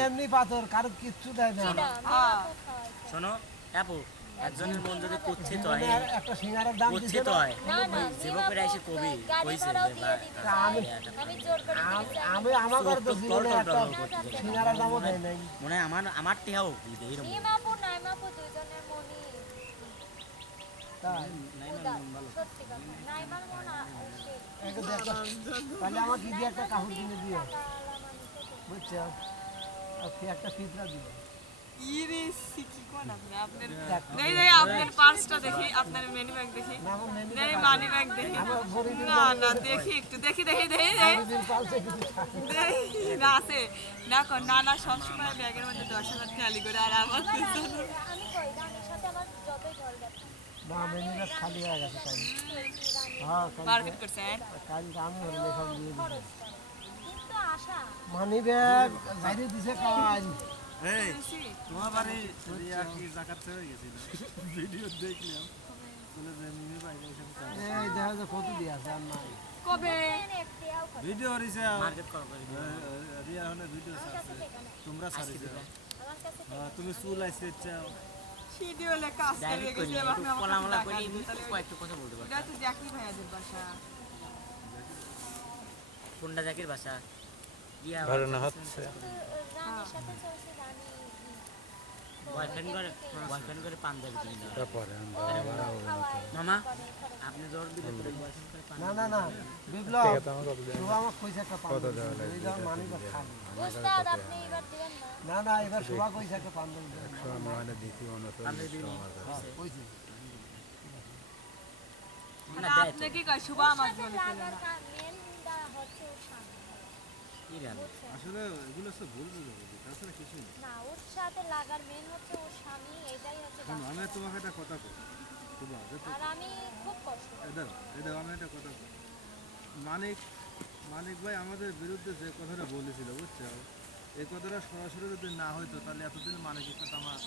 এমনি পাথর কারও কিচ্ছু দেয় না। শোনো আপু একজনের মন যদি কুচ্ছিত হয় একটা সিঙ্গারের দাম কুচ্ছিত হয় না না যুবকেরা এসে কবি কইছে আমি আমার ঘরে তো চোখ জীবনে একটা সিঙ্গারের দামও দেয় নাই মনে আমার আমার টেহাও নিমাপু তাহলে আমার দিদি একটা কাপড় কিনে দিও। বুঝছ? একটা ফিতরা দিও ইরে সি কি কোন আপনি আপনার পার্সটা দেখি আপনার মেনি ব্যাগ দেখি। মেনি নেই মানি ব্যাগ দেখি। না না দেখি একটু দেখি দেখি দেখি দেখি গরিবের পালসে কিছু থাকে দেখি, না আছে। না কর না না সবসময় ব্যাগের মধ্যে দশ হাজার খালি করে আর আমার খালি হয়ে গেছে হ্যাঁ মার্কেট কাল হলে সব মানি ব্যাগ দিছে কাল। এই তোমার বাড়ি রিয়া কি জাকাত হয়ে গেছিল ভিডিও দেখলাম বলে যে মিমি ভাই এসব এই দেখা যায় কত দিয়ে আছে আর নাই। কবে? ভিডিও হইছে মার্কেট করো রিয়া হনে ভিডিও ছাড়ছে। তোমরা হ্যাঁ, তুমি চুল আইছে চাও ভিডিও লেখা আপনি করে কয়েকটু কথা বলতে পারো এটা তো ভাইয়াদের বাসা। জাকির ভাষা ইয়া ঘটনা হচ্ছে বয়ফ্রেন্ড করে বয়ফ্রেন্ড করে পাঞ্জাবি কিনে দেওয়া তারপরে। মামা আপনি জোর দিলে বয়ফ্রেন্ড করে না না না বিপ্লব ঠিক আমার কইছে একটা পান এই যাও মানি ব্যাগ খালি উস্তাদ আপনি এবার দিবেন না না এবার শুভ কইছে একটা আমি মানে আমার কাছে। কইছে না আপনি কি কয় শুভ আমার সাথে জীবনে ফেলে লাগার না। মেনটা হচ্ছে আসলে এগুলো সব ভুল তাছাড়া কিছুই না। না ওর সাথে লাগার মেন হচ্ছে ওর স্বামী এটাই হচ্ছে আমি তোমাকে একটা কথা কই তোমার আর আমি খুব কষ্ট করি। এদাও এদাও আমি একটা কথা মানিক মানিক ভাই আমাদের বিরুদ্ধে যে কথাটা বলেছিল বুঝছ? এই কথাটা সরাসরি যদি না হইতো তাহলে এতদিন মানিকের সাথে আমার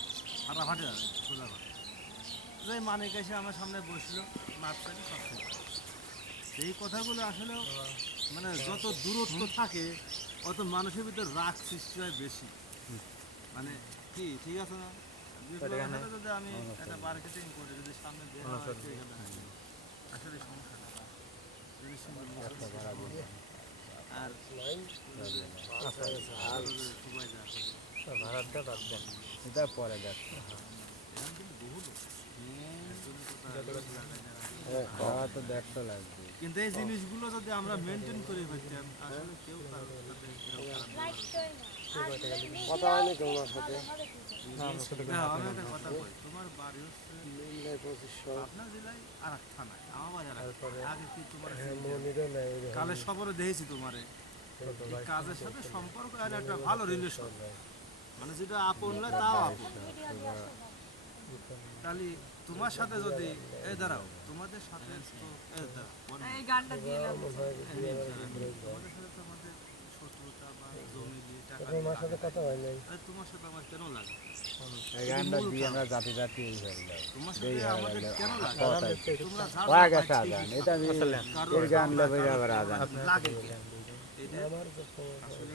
ফাটাফাটি হবে সোজা কথা যে মানিক এসে আমার সামনে বসল মাঝখানে সব। এই কথাগুলো আসলে মানে যত দূরত্ব থাকে অত মানুষের ভিতরে রাগ সৃষ্টি হয় বেশি। মানে কি ঠিক আছে না? যদি আমি একটা মার্কেটিং করি যদি সামনে বের হয় আসলে হয়। যদি মতো আর ভাড়াটা বাদ দেন। এটা পরে ভাড়া তো দেড়শো লাগবে। কিন্তু এই জিনিসগুলো যদি আমরা মেনটেন করে ফেলতাম আসলে কেউ কারোর সাথে এরকম খারাপ না। লাইটটাই না আর কথা হয়নি তোমার সাথে? হ্যাঁ, আমি একটা কথা বলি। তোমার বাড়ি হচ্ছে আপনার জেলায় আর এক থানায় আমার বাড়ি আর এক থানায়। আগে কি তোমার কালের সফরে দেখেছি তোমারে। কাজের সাথে সম্পর্ক আর একটা ভালো রিলেশন মানে যেটা আপন নয় তাও আপন। দিয়ে আসো তাহলে তোমার সাথে যদি এই দাঁড়াও তোমাদের সাথে তো এই দাঁড়াও এই গানটা দিয়ে। তোমাদের সাথে তো আমাদের শত্রুতা বা জমি দিয়ে টাকা দিয়ে আরে তোমার সাথে আমার কেন লাগে? এই গানটা দিয়ে আমরা জাতি জাতি এই হয়ে যায় তোমার সাথে আমাদের কেন লাগে? তোমরা হয়ে আজান। এটা আমি এর গান লেবে আবার আজান। লাগে। এটা আসলে